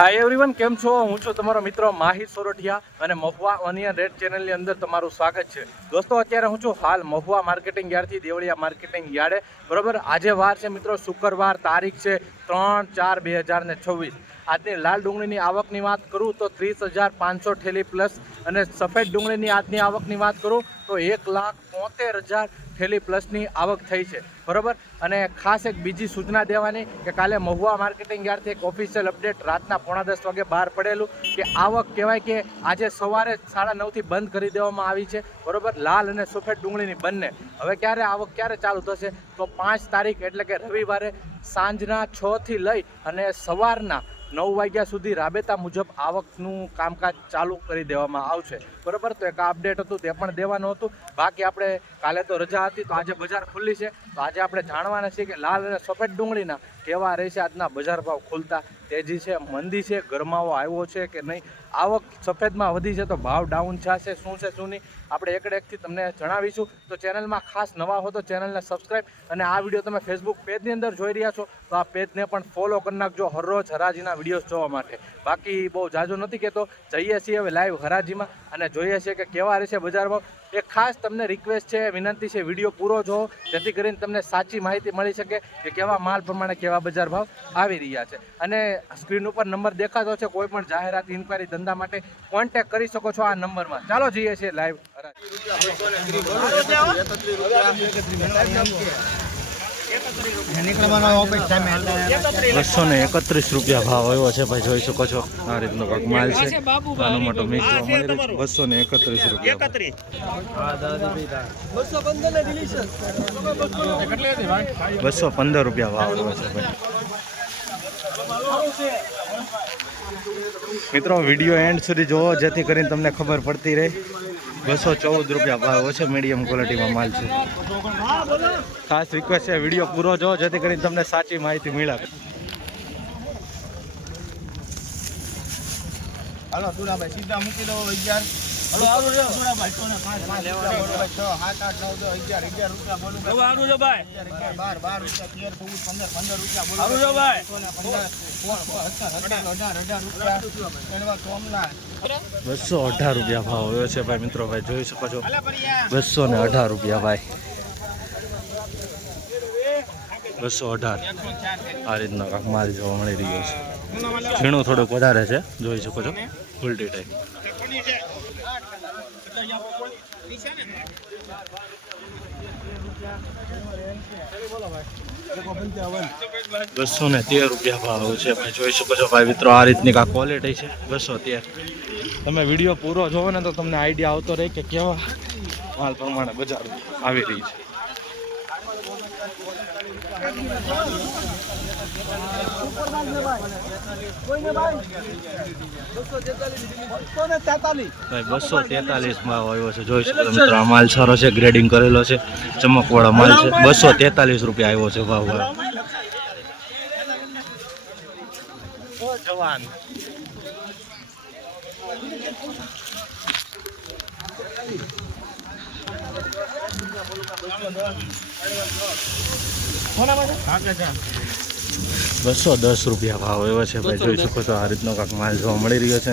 Hi everyone, કેમ છો? હું છું તમારો મિત્ર માહિર સોરઠિયા અને મહુવા ઓનિયન રેડ ચેનલની અંદર તમારું સ્વાગત છે. દોસ્તો, અત્યારે હું છું હાલ મહુવા માર્કેટિંગ યાર્ડથી દેવળિયા માર્કેટિંગ યાર્ડે. બરોબર, આજે વાર છે મિત્રો શુક્રવાર, તારીખ છે 3/4/2026. આજની લાલ ડુંગળીની આવકની વાત કરું તો 30,500 ઠેલી પ્લસ, અને સફેદ ડુંગળીની આજની આવકની વાત કરું તો 1,73,000 ઠેલી પ્લસની આવક થઈ છે. બરોબર, અને ખાસ એક બીજી સૂચના દેવાની કે કાલે મહુવા માર્કેટિંગ યાર્ડથી એક ઓફિશિયલ અપડેટ રાતના 9:30 વાગે બહાર પડેલું કે આવક કહેવાય કે આજે સવારે 9:30થી બંધ કરી દેવામાં આવી છે. બરોબર, લાલ અને સફેદ ડુંગળીની બંને. હવે ક્યારે આવક ક્યારે ચાલુ થશે તો 5 તારીખ એટલે કે રવિવારે સાંજના 6 થી લઈ અને સવારના 9 વાગ્યા સુધી રાબેતા મુજબ આવકનું કામકાજ ચાલુ કરી દેવામાં આવશે. બરાબર, તો એક અપડેટ હતું તે પણ દેવાનું હતું. બાકી આપણે કાલે તો રજા હતી, તો આજે બજાર ખુલ્લી છે, તો આજે આપણે જાણવાના છીએ કે લાલ અને સફેદ ડુંગળીના કેવા રહેશે આજના બજાર ભાવ ખુલતા. તેજી છે, મંદી છે, ગરમાવો આવ્યો છે કે નહીં, આવક સફેદમાં વધી છે તો ભાવ ડાઉન થશે, શું છે શું નહીં, આપણે એકથી તમને જણાવીશું. તો ચેનલમાં ખાસ નવા હો તો ચેનલને સબસ્ક્રાઈબ, અને આ વિડીયો તમે ફેસબુક પેજની અંદર જોઈ રહ્યા છો તો આ પેજને પણ ફોલો કરી નાખજો હરરોજ હરાજીના વિડીયોઝ જોવા માટે. બાકી બહુ જાજુ નથી કહેતો, જઈએ છીએ હવે લાઈવ હરાજીમાં અને જોઈએ છીએ કે કેવા રહેશે બજાર ભાવ. એક ખાસ તમને રિક્વેસ્ટ છે, વિનંતી છે, વિડીયો પૂરો જોવો જેથી કરીને તમને સાચી માહિતી મળી શકે કે કેવા માલ પ્રમાણે કેવા બજાર ભાવ આવી રહ્યા છે. અને સ્ક્રીન ઉપર નંબર દેખાતો છે, કોઈ પણ જાહેરાત, ઇન્ક્વાયરી, ધંધા માટે કોન્ટેક્ટ કરી શકો છો આ નંબરમાં. ચાલો જઈએ છીએ લાઈવ હરાજી. 231 રૂપિયા ભાવ આવ્યો છે ભાઈ, જોઈ શકો છો આ રીતનો કાંક માલ છે. નાનો મોટો મિક્સ 231 રૂપિયા. 215 રૂપિયા ભાવ આવ્યો છે ભાઈ. મિત્રો, વિડીયો એન્ડ સુધી જોવો જેથી કરીને તમને ખબર પડતી રહે. 214 રૂપિયા ભાવ છે, મીડિયમ ક્વોલિટીમાં માલ છે. ખાસ રિક્વેસ્ટ છે, વિડીયો પૂરો જોવો જેથી કરીને તમને સાચી માહિતી મળે. હાલો સુરાભાઈ, સીધા મૂકી દો 11. હાલો આવું જો સુરાભાઈ, 5 લેવા 6 7 8 9 10 11 રૂપિયા બોલું. હવે આવું જો ભાઈ, 11 12 રૂપિયા 13 15 રૂપિયા બોલું. આવું જો ભાઈ, 15 18 રૂપિયા. એનવા કોમના 218 રૂપિયા ભાવ આવ્યો છે ભાઈ. મિત્રો ભાઈ જોઈ શકો છો 218 રૂપિયા ભાઈ. 218 આ રીતનો કાંક માલ જોવા મળી રહ્યો છે. ઝીણું થોડુંક વધારે છે, જોઈ શકો છો ઉલટી ટાઈપ. 213 રૂપિયા ભાવ છે ભાઈ, જોઈ શકો છો ભાઈ. મિત્રો, આ રીતની કાંક ક્વોલિટી છે 213. તમે વિડીયો પૂરો જોવો ને તો તમને આઈડિયા આવતો રહે કે કેવા માલ પ્રમાણે બજાર આવી રહી છે. ભાઈ 243 ભાવ આવ્યો છે, જોઈ શકો મિત્રો. આ માલ સારો છે, ગ્રેડિંગ કરેલો છે, ચમકવાળો માલ છે. 243 રૂપિયા આવ્યો છે ભાવ. જવાન 210 રૂપિયા ભાવ એવો છે ભાઈ, જોઈ શકો છો. આ રીતનો કાંક માલ જોવા મળી રહ્યો છે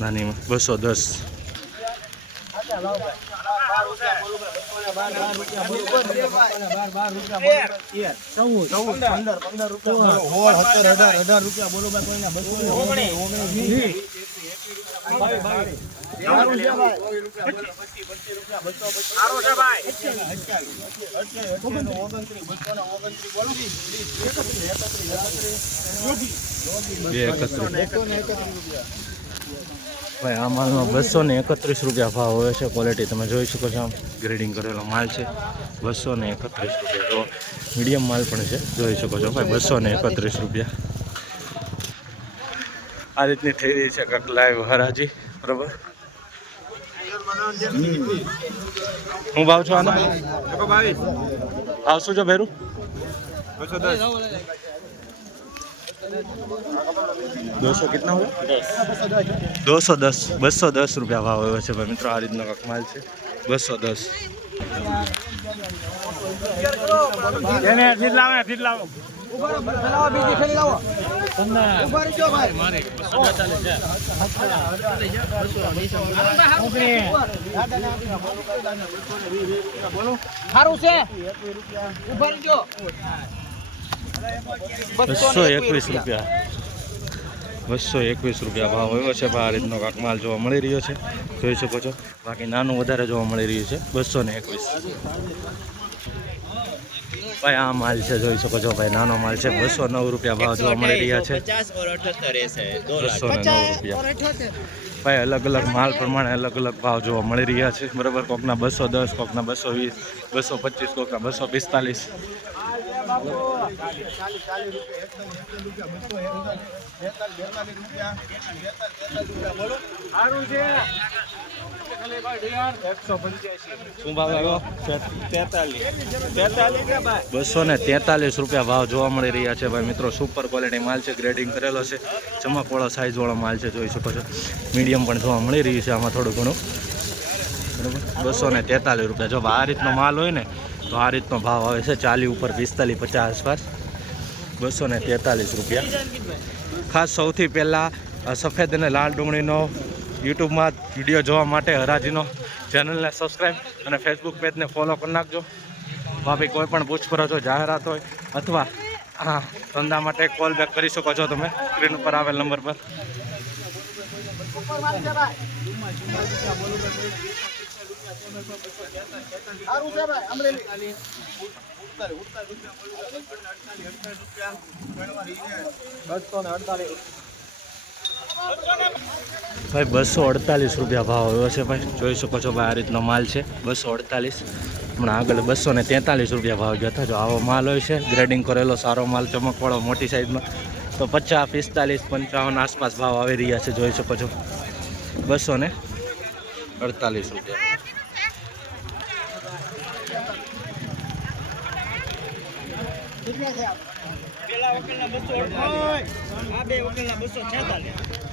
નાનીમાં. 210. ભાઈ આ માલમાં 231 રૂપિયા ભાવ હોય છે. ક્વોલિટી તમે જોઈ શકો છો, આમ ગ્રેડિંગ કરેલો માલ છે. 231 રૂપિયા. તો મીડિયમ માલ પણ છે, જોઈ શકો છો ભાઈ. 231 રૂપિયા આ રીતની થઈ રહી છે કાંક લાઈવ હરાજી. બરોબર, હું ભાવ છું આનો? ભાવ શું છે ભેરું? 200 कितना हुआ? 210. 210 રૂપિયા ભાવ આવ્યો છે ભાઈ. મિત્રો, આ રીતનો કાંક માલ છે. 210. ઉભા રહેજો ભાઈ. સારું છે. ઉભા રહેજો. 221 રૂપિયા 221 રૂપિયા ભાવ આવ્યો છે. આ રીતનો કાંક માલ જોવા મળી રહ્યો છે, જોઈ શકો છો. બાકી નાનું વધારે જોવા મળી રહ્યું છે 221. ભાઈ આ માલ છે, જોઈ શકો છો ભાઈ, નાનો માલ છે. 209 રૂપિયા ભાવ જોવા મળી રહ્યા છે. 209 રૂપિયા ભાઈ. અલગ અલગ માલ પ્રમાણે અલગ અલગ ભાવ જોવા મળી રહ્યા છે, બરાબર. કોકના 210, કોકના 220, 225, કોકના 245. શું ભાવ આવ્યો? 243 રૂપિયા ભાવ જોવા મળી રહ્યા છે ભાઈ મિત્રો. સુપર ક્વોલિટી માલ છે, ગ્રેડિંગ કરેલો છે, ચમકવાળો સાઇઝવાળો માલ છે, જોઈ શકો છો. મીડિયમ પણ જોવા મળી રહ્યું છે આમાં થોડું ઘણું, બરાબર. 243 રૂપિયા. જો આ રીતનો માલ હોય ને તો આ રીતનો ભાવ આવે છે, 40 ઉપર 45, 50 આસપાસ. 243 રૂપિયા. ખાસ સૌથી પહેલાં સફેદ અને લાલ ડુંગળીનો યુટ્યુબમાં વિડીયો જોવા માટે હરાજીનો ચેનલને સબસ્ક્રાઈબ અને ફેસબુક પેજને ફોલો કરી નાખજો. ભાભી કોઈ પણ પૂછપરછ હોય, જાહેરાત હોય અથવા ધંધા માટે કોલ બેક કરી શકો છો તમે સ્ક્રીન ઉપર આવેલ નંબર પર. ભાઈ 248 રૂપિયા ભાવ આવ્યો છે ભાઈ, જોઈ શકો છો ભાઈ. આ રીતનો માલ છે 248. હમણાં આગળ 243 રૂપિયા ભાવ ગયા હતા. જો આવો માલ હોય છે, ગ્રેડિંગ કરેલો સારો માલ, ચમકવાળો, મોટી સાઈઝમાં, તો 50, 45, 55 આસપાસ ભાવ આવી રહ્યા છે, જોઈ શકો છો. 248 રૂપિયા.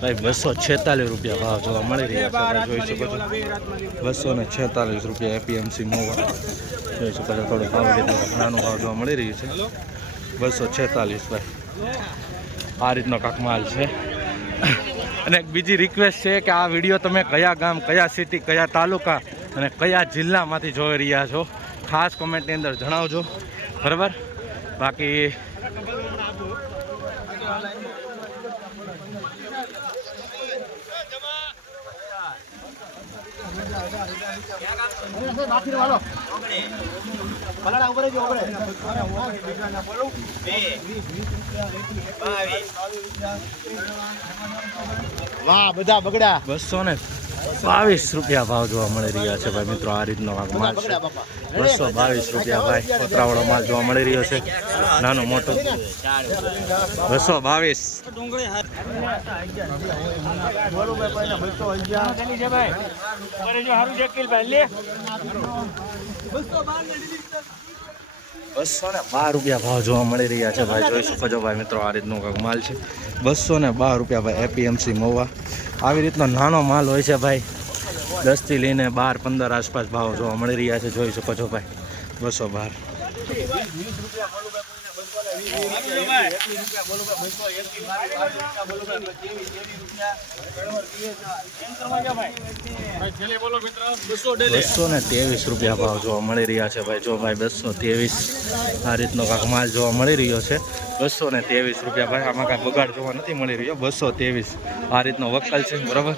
ભાઈ 246 રૂપિયા ભાવ જોવા મળી રહ્યા છે ભાઈ, જોઈ શકો છો. 246 રૂપિયા એપીએમસી મોવા, જોઈ શકો છો. થોડું ભાવ રીતનો નાનો ભાવ જોવા મળી રહ્યું છે. 246 ભાઈ. આ રીતનો કાંક માલ છે. અને એક બીજી રિક્વેસ્ટ છે કે આ વિડીયો તમે કયા ગામ, કયા સિટી, કયા તાલુકા અને કયા જિલ્લામાંથી જોઈ રહ્યા છો, ખાસ કોમેન્ટની અંદર જણાવજો, બરાબર. બાકી વાહ, બધા બગડા. 222 રૂપિયા ભાવ જોવા મળી રહ્યા છે ભાઈ મિત્રો. આ રીતનો માલ છે. 222 રૂપિયા ભાઈ. પતરાવાળો માલ જોવા મળી રહ્યો છે, નાનો મોટો. 212 રૂપિયા ભાવ જોવા મળી રહ્યા છે ભાઈ, જોઈ શકો છો ભાઈ મિત્રો. આ રીતનો કાંક માલ છે. 212 રૂપિયા ભાઈ. એપીએમસી મહુવા. આવી રીતનો નાનો માલ હોય છે ભાઈ, 10 થી લઈને 12, 15 આસપાસ ભાવ જોવા મળી રહ્યા છે, જોઈ શકો છો ભાઈ. 212. ₹223 રૂપિયા ભાવ જોવા મળી રહ્યા છે ભાઈ. જો ભાઈ 223 આ રીતનો કાંક માલ જોવા મળી રહ્યો છે. 223 રૂપિયા ભાઈ. આમાં કાંઈ બગાડ જોવા નથી મળી રહ્યો. 223 આ રીતનો વકલ છે, બરાબર.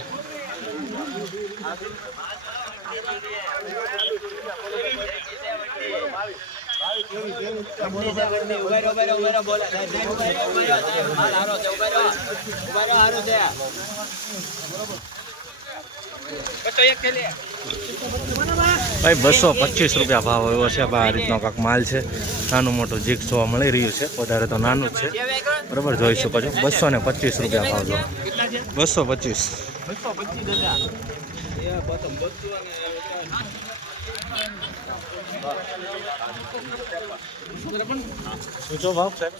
ભાઈ 225 રૂપિયા ભાવ આવ્યો છે. આ રીતનો કાંક માલ છે, નાનું મોટું જીગ જોવા મળી રહ્યું છે, વધારે તો નાનું જ છે, બરાબર. જોઈ શકો છો. 225 રૂપિયા ભાવ જો. 225. શું છો ભાવ સાહેબ?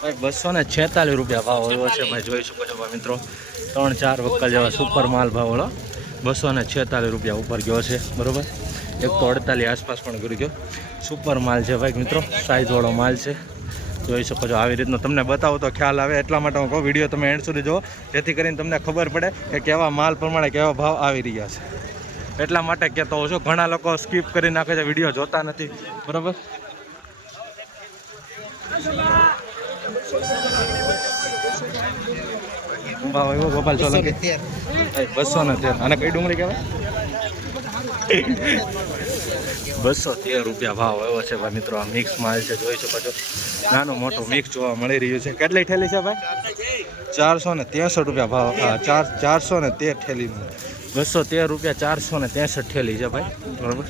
ભાઈ 246 રૂપિયા ભાવ આવ્યો છે ભાઈ, જોઈ શકો છો ભાઈ મિત્રો. 3-4 વક્કલ જેવા સુપર માલ ભાવ વાળો 246 રૂપિયા ઉપર ગયો છે, બરોબર. 148 આસપાસ પણ કરી ગયો. સુપર માલ છે ભાઈ મિત્રો, સાઈઝ વાળો માલ છે. જોઈ શકો છો આવી રીતનું તમને બતાવું તો ખ્યાલ આવે, એટલા માટે હું કહું વિડીયો તમે એન્ડ સુધી જુઓ, જેથી કરીને તમને ખબર પડે કે કેવા માલ પ્રમાણે કેવા ભાવ આવી રહ્યા છે. એટલા માટે કહેતો હોઉં છું, ઘણા લોકો સ્કીપ કરી નાખે છે, વિડીયો જોતા નથી, બરાબર. ભાવ એવો ગોપાલ સોલંકી 213. અને કઈ ડુંગળી કહેવાય? 213 રૂપિયા ભાવ એવો છે ભાઈ મિત્રો. આ મિક્સ માલ છે, જોઈ શકો છો, નાનું મોટું મિક્સ જોવા મળી રહ્યું છે. કેટલી ઠેલી છે ભાઈ? 463 રૂપિયા ભાવ. 413 ઠેલીનું 213 રૂપિયા 463 ઠેલી છે ભાઈ, બરાબર.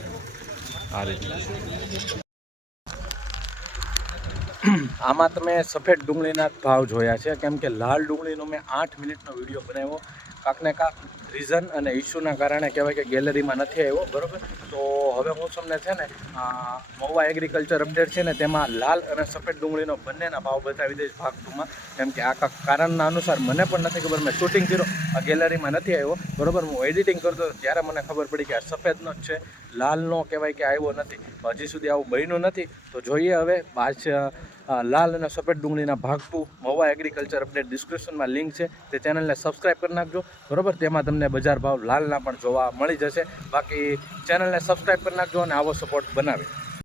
આ રીતે આમાં તમે સફેદ ડુંગળીના ભાવ જોયા છે, કેમ કે લાલ ડુંગળીનો મેં 8 મિનિટનો વિડીયો બનાવ્યો. કાંક ને કાંક રીઝન અને ઇસ્યુના કારણે કહેવાય કે ગેલેરીમાં નથી આવ્યો, બરાબર. તો હવે હું તમને છે ને મહુવા એગ્રીકલ્ચર અપડેટ છે ને તેમાં લાલ અને સફેદ ડુંગળીનો બંનેના ભાવ બતાવી દઈશ ભાગ 2માં, કેમ કે આ કાંક કારણના અનુસાર મને પણ નથી ખબર. મેં શૂટિંગ કર્યો, આ ગેલેરીમાં નથી આવ્યો, બરાબર. હું એડિટિંગ કરતો ત્યારે મને ખબર પડી કે આ સફેદનો જ છે, લાલનો કહેવાય કે આવ્યો નથી. હજી સુધી આવું બન્યું નથી. તો જોઈએ હવે લાલ અને સફેદ ડુંગળીના ભાગ 2 મહુવા એગ્રીકલ્ચર અપડેટ ડિસ્ક્રિપ્શનમાં લિંક છે, તે ચેનલને સબસ્ક્રાઈબ કરી નાખજો, બરાબર. તેમાં તમને બજાર ભાવ લાલના પણ જોવા મળી જશે. બાકી ચેનલને સબસ્ક્રાઈબ કરી નાખજો અને આવો સપોર્ટ બનાવે.